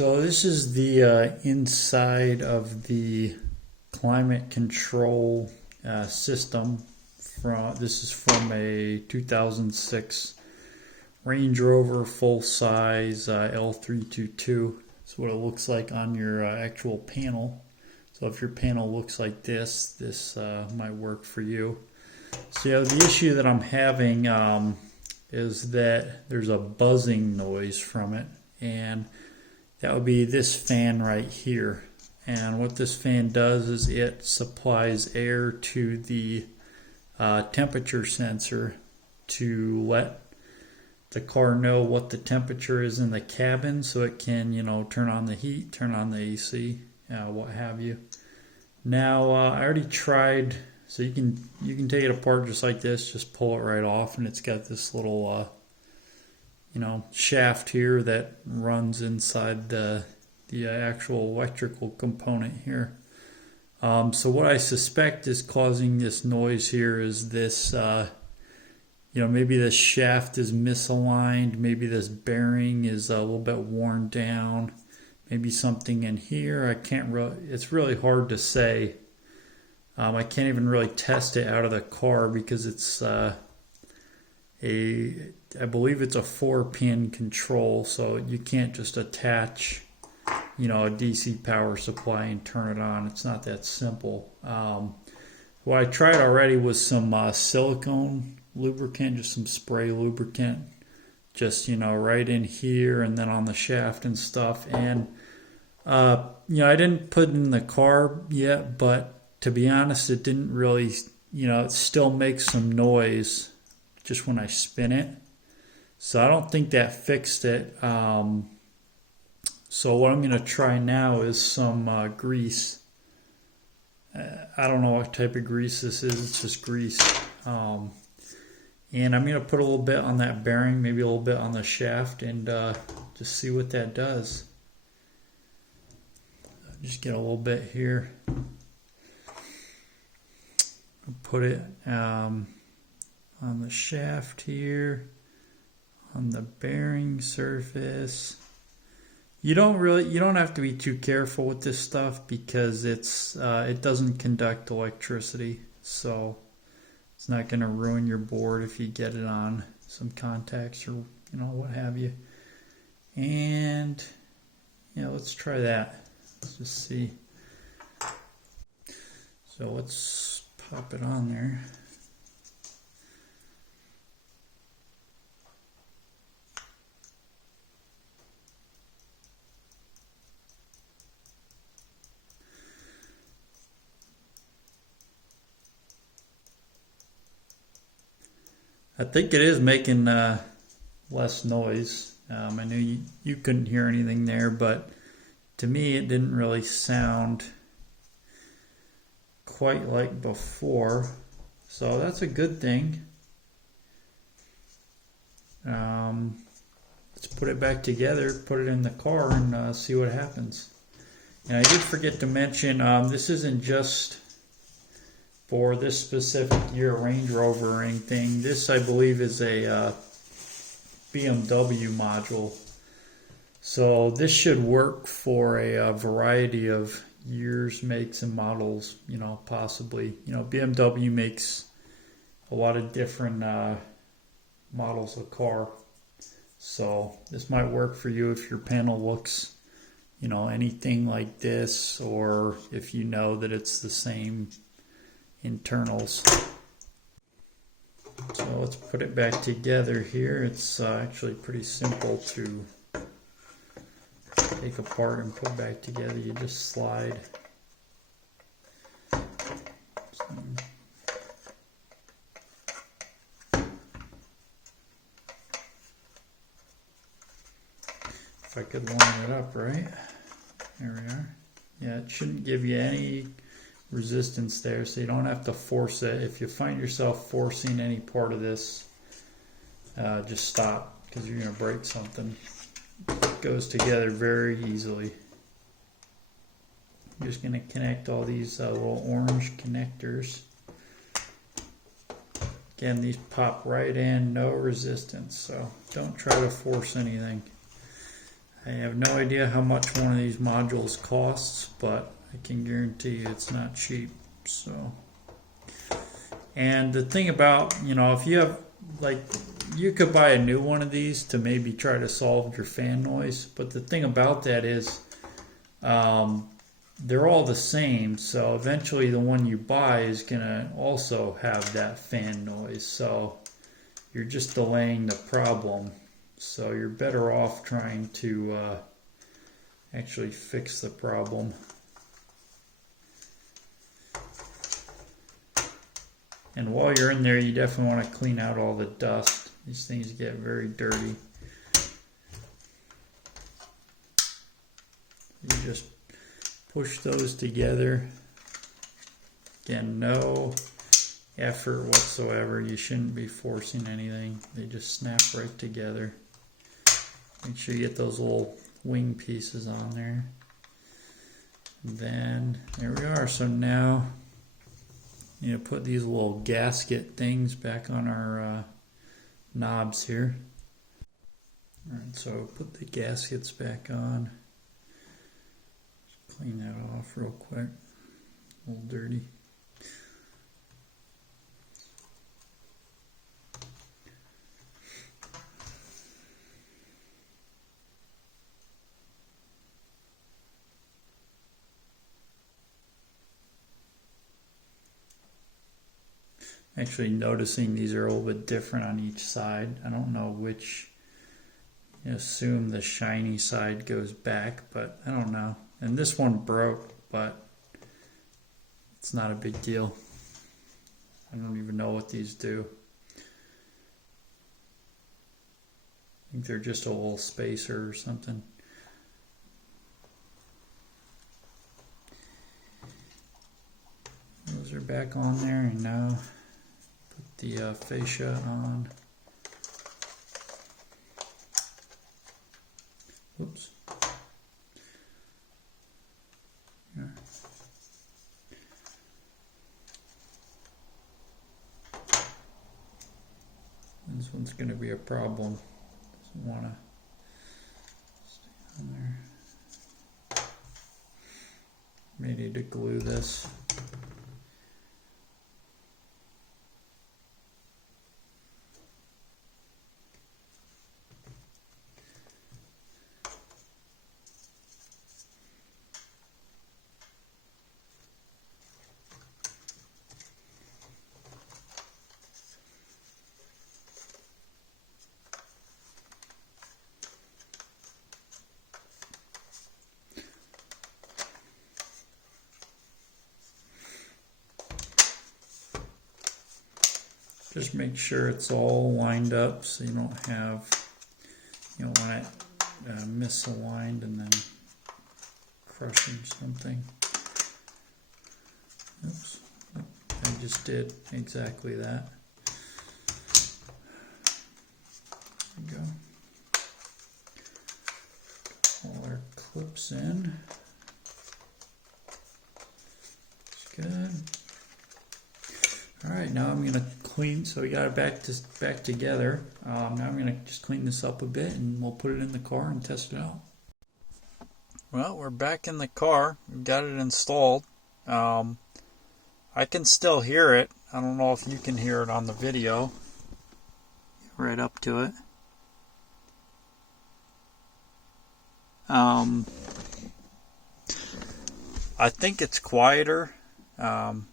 So this is the inside of the climate control system. This is from a 2006 Range Rover full-size L322. That's what it looks like on your actual panel. So if your panel looks like this, might work for you. So yeah, the issue that I'm having is that there's a buzzing noise from it, and that would be this fan right here. And what this fan does is it supplies air to the temperature sensor to let the car know what the temperature is in the cabin, so it can, turn on the heat, turn on the AC, what have you. Now I already tried, so you can take it apart just like this, just pull it right off, and it's got this little shaft here that runs inside the actual electrical component here. So what I suspect is causing this noise here is this, maybe this shaft is misaligned, maybe this bearing is a little bit worn down, maybe something in here. It's really hard to say. I can't even really test it out of the car because it's I believe it's a 4-pin control, so you can't just attach, a DC power supply and turn it on. It's not that simple. What I tried already was some silicone lubricant, just some spray lubricant, just, right in here and then on the shaft and stuff. And, I didn't put it in the car yet, but to be honest, it didn't really, it still makes some noise just when I spin it. So I don't think that fixed it. So what I'm going to try now is some grease. I don't know what type of grease this is. It's just grease. And I'm going to put a little bit on that bearing, maybe a little bit on the shaft, and just see what that does. Just get a little bit here. Put it on the shaft here, on the bearing surface. You don't have to be too careful with this stuff because it doesn't conduct electricity, so it's not going to ruin your board if you get it on some contacts or what have you. And let's try that. Let's just see. So let's pop it on there. I think it is making less noise. I know you couldn't hear anything there, but to me it didn't really sound quite like before. So that's a good thing. Let's put it back together, put it in the car, and see what happens. And I did forget to mention, this isn't just for this specific year Range Rover or anything. This, I believe, is a BMW module. So this should work for a variety of years, makes, and models, possibly. BMW makes a lot of different models of car. So this might work for you if your panel looks, anything like this, or if you know that it's the same internals. So let's put it back together here. It's actually pretty simple to take apart and put back together. You just slide. If I could line it up right. There we are. Yeah, it shouldn't give you any resistance there, so you don't have to force it. If you find yourself forcing any part of this, just stop, because you're going to break something. It goes together very easily. I'm just going to connect all these little orange connectors. Again, these pop right in, no resistance, so don't try to force anything. I have no idea how much one of these modules costs, but I can guarantee you it's not cheap. So, and the thing about, if you have, like, you could buy a new one of these to maybe try to solve your fan noise, but the thing about that is they're all the same, so eventually the one you buy is going to also have that fan noise, so you're just delaying the problem. So you're better off trying to actually fix the problem. And while you're in there, you definitely want to clean out all the dust. These things get very dirty. You just push those together. Again, no effort whatsoever. You shouldn't be forcing anything. They just snap right together. Make sure you get those little wing pieces on there. And then there we are. So now put these little gasket things back on our knobs here. Alright, so put the gaskets back on. Just clean that off real quick. A little dirty. Actually noticing these are a little bit different on each side. I don't know which. Assume the shiny side goes back, but I don't know. And this one broke, but it's not a big deal. I don't even know what these do. I think they're just a little spacer or something. Those are back on there, and now the fascia on. Whoops. Yeah. This one's going to be a problem. Doesn't want to stay on there. May need to glue this. Just make sure it's all lined up so you don't have, when it misaligned and then crushing something. Oops, I just did exactly that. There we go. All our clips in. That's good. All right, now I'm gonna clean. So we got it back together. Now I'm gonna just clean this up a bit, and we'll put it in the car and test it out. Well, we're back in the car. We've got it installed. I can still hear it. I don't know if you can hear it on the video. Right up to it. I think it's quieter.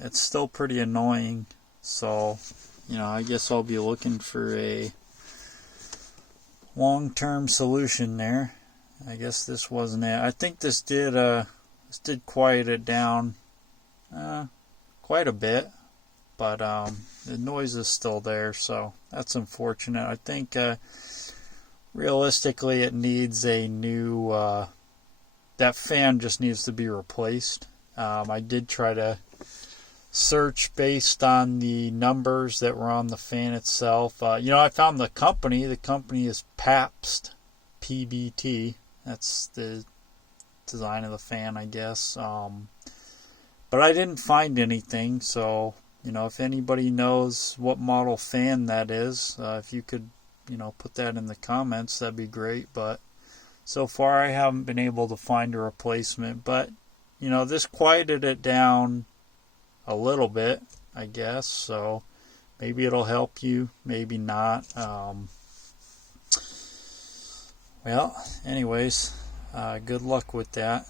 It's still pretty annoying, so I guess I'll be looking for a long-term solution there. I guess this wasn't it. I think this did quiet it down quite a bit, but the noise is still there, so that's unfortunate. I think realistically it needs a new that fan just needs to be replaced. I did try to search based on the numbers that were on the fan itself. I found the company. The company is Pabst, PBT. That's the design of the fan, I guess. But I didn't find anything, so if anybody knows what model fan that is, if you could put that in the comments, that'd be great. But So far I haven't been able to find a replacement, but you know, this quieted it down a little bit, I guess, so maybe it'll help you, maybe not. Well, anyways, good luck with that.